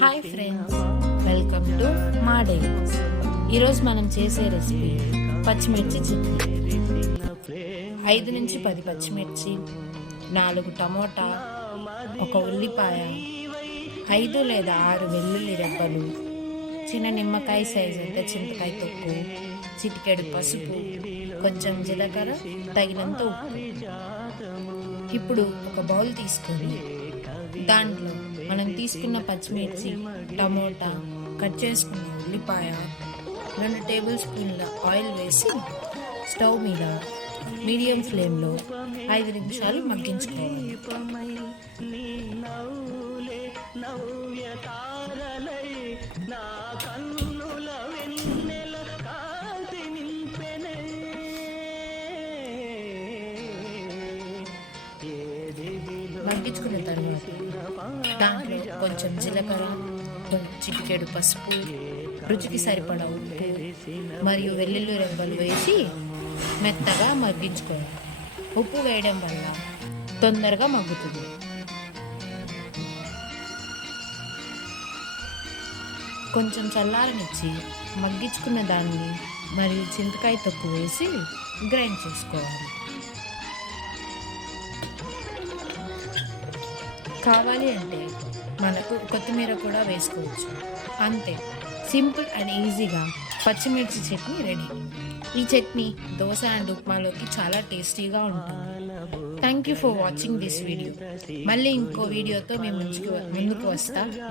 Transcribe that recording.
Hi friends, welcome to మా day. ఈరోజు మనం చేసే రెసిపీ పచ్చిమిర్చి చట్నీ. 5 నుంచి 10 పచ్చిమిర్చి, 4 టమోటా, 1 ఉల్లిపాయ, 5 లేదా 6 వెల్లుల్లి రెబ్బలు, చిన్న నిమ్మకాయ సైజు అంటే చింతకాయ తొక్కు, చిటికెడు పసుపు, కొంచెం జీలకర్ర, తగినంత ఉప్పు. ఇప్పుడు ఒక బౌల్ తీసుకొని దాంట్లో మనం తీసుకున్న పచ్చిమిర్చి, టమోటా, కట్ చేసుకున్న ఉల్లిపాయ, 2 టేబుల్ స్పూన్ల ఆయిల్ వేసి స్టవ్ మీద మీడియం ఫ్లేమ్లో 5 నిమిషాలు మగ్గించుకోవాలి. మగ్గించుకున్న తర్వాత దాంట్లో కొంచెం జీలకర్ర, చిటికెడు పసుపు, రుచికి సరిపడా ఉప్పు మరియు వెల్లుల్లి రెబ్బలు వేసి మెత్తగా మగ్గించుకోవాలి. ఉప్పు వేయడం వల్ల తొందరగా మగ్గుతుంది. కొంచెం చల్లారనిచ్చి మగ్గించుకున్న దాన్ని మరియు చింతకాయ తొక్కు వేసి గ్రైండ్ చేసుకోవాలి. కావాలి అంటే మనకు కొత్తిమీర కూడా వేసుకోవచ్చు. అంతే, సింపుల్ అండ్ ఈజీగా పచ్చిమిర్చి చట్నీ రెడీ. ఈ చట్నీ దోశ అండ్ ఉప్మాలోకి చాలా టేస్టీగా ఉంటుంది. Thank you for watching this video. మళ్ళీ ఇంకో వీడియోతో మేము ముందుకు వస్తా.